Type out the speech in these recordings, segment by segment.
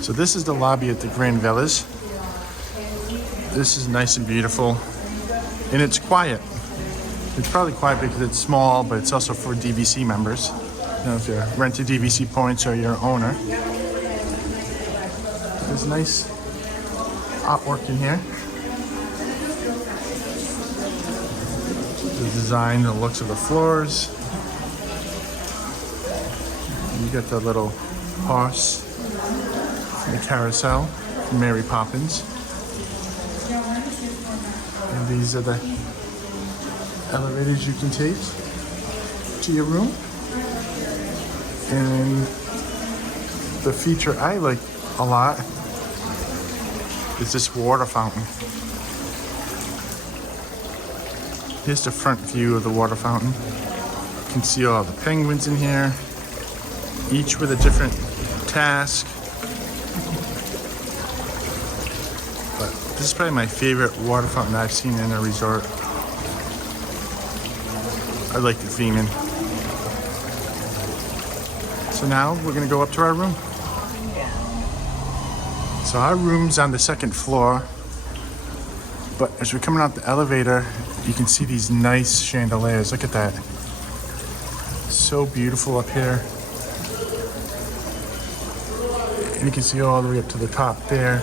So this is the lobby at the Grand Villas. This is nice and beautiful, and it's quiet. It's probably quiet because it's small, but it's also for DVC members. You know, if you're renting DVC points or you're an owner. There's nice artwork in here. The design, the looks of the floors. And you got the little horse from the carousel from Mary Poppins. And these are the elevators you can take to your room. And the feature I like a lot is this water fountain. Here's the front view of the water fountain. You can see all the penguins in here, each with a different task. But this is probably my favorite water fountain I've seen in a resort. I like the theming. So now we're gonna go up to our room. So our room's on the second floor, but as we're coming out the elevator, you can see these nice chandeliers. Look at that. So beautiful up here. And you can see all the way up to the top there.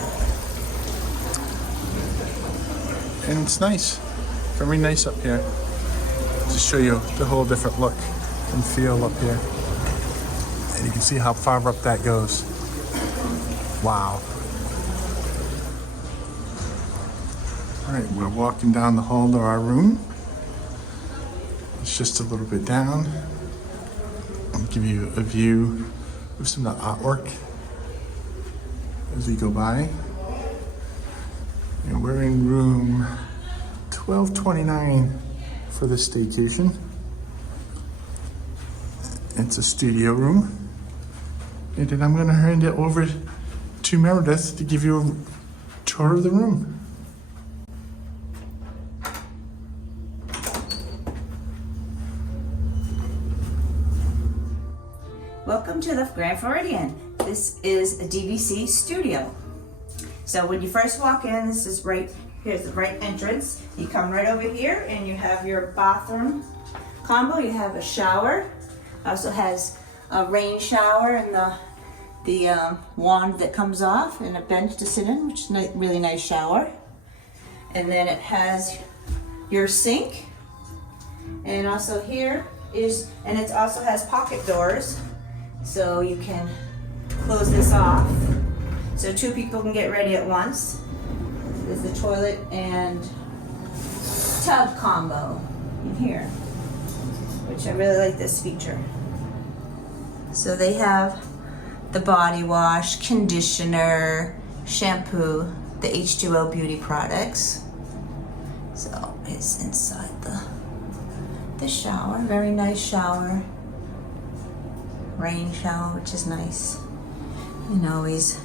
And it's nice, very nice up here. Just show you the whole different look and feel up here. And you can see how far up that goes. Wow. All right, we're walking down the hall to our room. It's just a little bit down. I'll give you a view of some of the artwork as we go by. And we're in room 1229 for this staycation. It's a studio room. And then I'm gonna hand it over to Meredith to give you a tour of the room. Welcome to the Gran Floridian. This is a DVC Studio. So when you first walk in, this is here's the right entrance. You come right over here and you have your bathroom combo. You have a shower. Also has a rain shower and the wand that comes off and a bench to sit in, which is a really nice shower. And then it has your sink. And also here and it also has pocket doors. So you can close this off so two people can get ready at once. There's the toilet and tub combo in here, which I really like this feature. So they have the body wash, conditioner, shampoo, the H2O beauty products. So it's inside the shower, very nice shower. Rain shower, which is nice, and always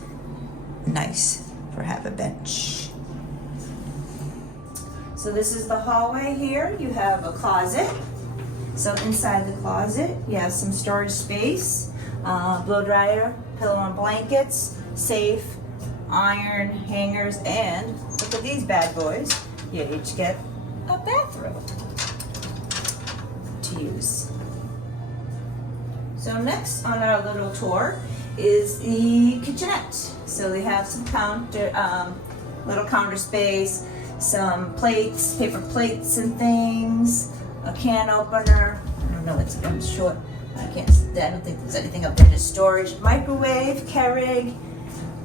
nice for have a bench. So this is the hallway here. You have a closet. So inside the closet, you have some storage space, blow dryer, pillow and blankets, safe, iron, hangers, and look at these bad boys. You each get a bathroom to use. So next on our little tour is the kitchenette. So they have some little counter space, some plates, paper plates and things, a can opener. I don't know, I'm short. I don't think there's anything up there. Just storage, microwave, Keurig,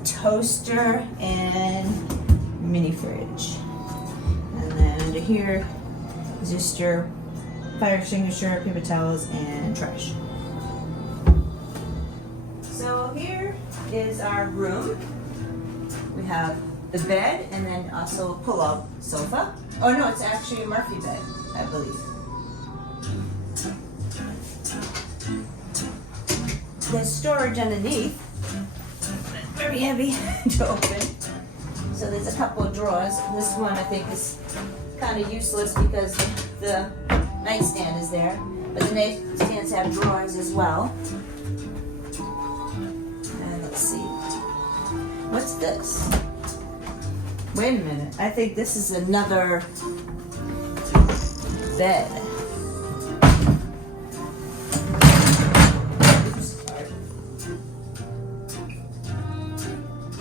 toaster, and mini fridge. And then under here is just your fire extinguisher, paper towels, and trash. So here is our room. We have the bed and then also a pull-out sofa. Oh no, it's actually a Murphy bed, I believe. There's storage underneath. Very heavy to open. So there's a couple of drawers. This one I think is kind of useless because the nightstand is there. But the nightstands have drawers as well. And let's see. What's this? Wait a minute. I think this is another bed. Oops.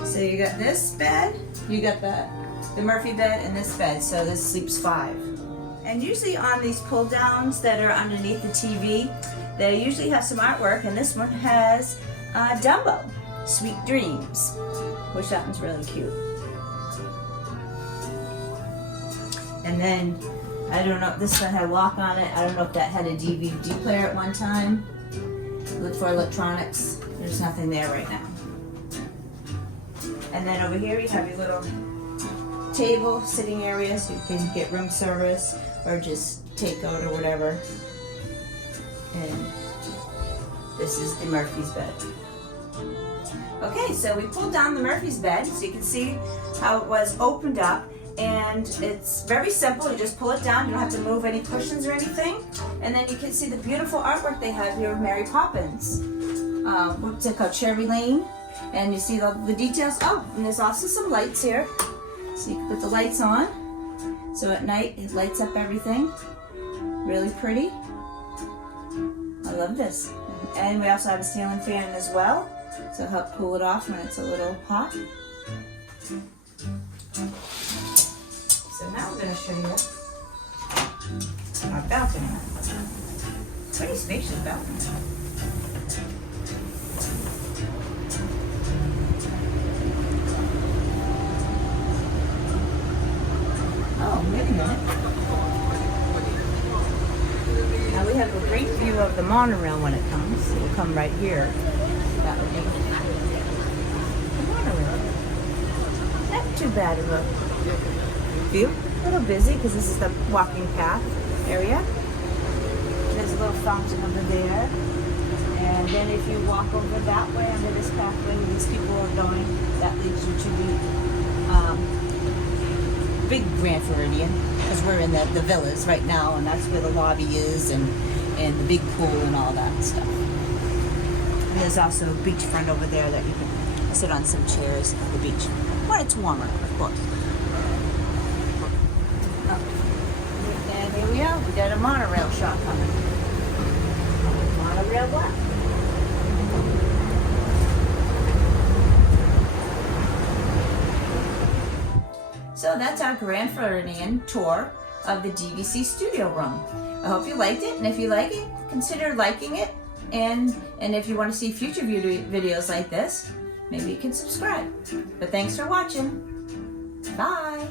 So you got this bed, you got the Murphy bed, and this bed. So this sleeps 5. And usually on these pull downs that are underneath the TV, they usually have some artwork, and this one has Dumbo, Sweet Dreams, which that one's really cute. And then, I don't know, this one had lock on it. I don't know if that had a DVD player at one time. Look for electronics. There's nothing there right now. And then over here you have your little table, sitting area, so you can get room service or just takeout or whatever. And this is the Murphy's bed. Okay, so we pulled down the Murphy's bed so you can see how it was opened up. And it's very simple. You just pull it down. You don't have to move any cushions or anything. And then you can see the beautiful artwork they have here of Mary Poppins. What's it called? Cherry Lane. And you see the details. Oh, and there's also some lights here. So you can put the lights on. So at night it lights up everything. Really pretty. I love this. And we also have a ceiling fan as well. So it'll help cool it off when it's a little hot. So now we're going to show you our balcony. Pretty spacious balcony. Oh, wait a minute. Now we have a great view of the monorail when it comes. It will come right here. That would be the monorail. Not too bad of a view. A little busy because this is the walking path area. There's a little fountain over there. And then if you walk over that way under this pathway where these people are going, that leads you to the big Gran Floridian, because we're in the villas right now, and that's where the lobby is, and the big pool and all that stuff. And there's also a beachfront over there that you can sit on some chairs at the beach when it's warmer, of course. And here we are. We got a monorail shot coming. Monorail what? So that's our Gran Floridian tour of the DVC Studio room. I hope you liked it, and if you like it, consider liking it. And if you want to see future videos like this, maybe you can subscribe. But thanks for watching. Bye.